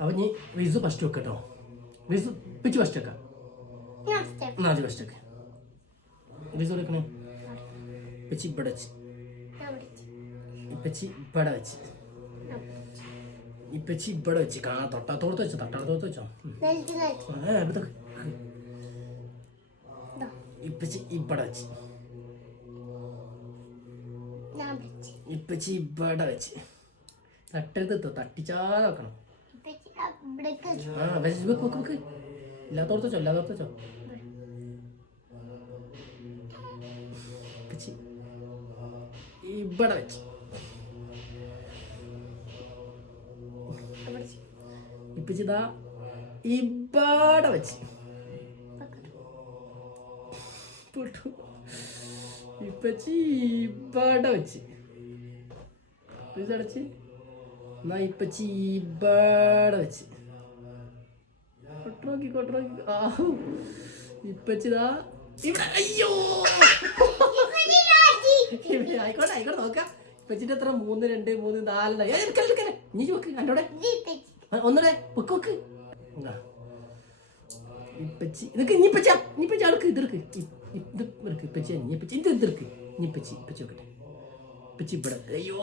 അപ്പൊ നീ റിസു first വെക്കട്ടോ. റിസു pitch first വെക്കാം. ആദ്യം ഫസ്റ്റ് വെക്ക. റിസു എടുക്കണേ. പിച്ച് ഇവിടെ വെച്ച്, ഇപ്പച്ചി ഇവിടെ വെച്ച്, ഇപ്പച്ചി ഇവിടെ വെച്ച്. തൊട്ടത്തോടത്ത് വെച്ചോ, തൊട്ടടുത്തോടത്ത് വെച്ചോ. ഇപ്പച്ചി ഇവിടെ വെച്ച്, ഇപ്പച്ചി ഇവിടെ വെച്ച്. തട്ടരുത്, തട്ടിച്ചാതെ വെക്കണം. ആ വെച്ച് വെക്ക് വെക്ക് വെക്ക്. ഇല്ലാത്തോടത്ത് വെച്ചോ, ഇല്ലാത്തോടത്ത് വെച്ചോ. ഇപ്പച്ചി ഇവിടെ വെച്ച്, ഇപ്പച്ചി ഇതാ ഇവിടെ വെച്ച്. ഇപ്പച്ചി ഇവിടെ വെച്ച് അടച്ച്. എന്നാ ഇപ്പച്ചി ഇവിടെ വെച്ച് കൊട്ടറാക്കി കൊട്ടറാക്കി. ആ ഇപ്പച്ചിതാ ഇവിടെ. അയ്യോ ആയിക്കോട്ടെ ആയിക്കോട്ടെ നോക്കാം. ഇപ്പച്ചിന്റെ എത്ര 3 2 3 4 എടുക്കല്ലേ നീ വെക്ക്. എന്നോടെ ഒന്നൂടെ വെക്ക് വെക്ക്. ഇപ്പച്ചി ഇതൊക്കെ ഇനിപ്പച്ചാ ഇനിപ്പച്ചാ അടുക്ക് ഇതെടുക്ക്. ഇത് എടുക്ക് ഇപ്പച്ചി. ഇനിപ്പച്ചി ഇത് ഇതെടുക്ക്. ഇനിപ്പച്ചി ഇപ്പച്ചി വെക്കട്ടെ. ഇപ്പച്ചി ഇവിടെ. അയ്യോ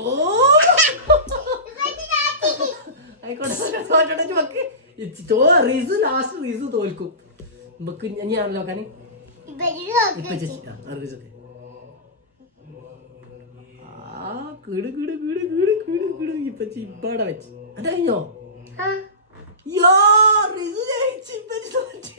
ആയിക്കോട്ടെ വെക്ക്. റീസു ലാസ്റ്റ് റീസു തോൽക്കും. നമുക്ക് ഇനിയാണല്ലോ നോക്കാൻ. ഇപ്പച്ചി റീസൊക്കെ ആ കിട് കിട് കിട് കിട് കിട് കിട്. ഇപ്പച്ചി ഇവിടെ വെച്ച്. അത് കഴിഞ്ഞോ? റിസു ജയിച്ചു. ഇപ്പച്ചി തോറ്റി.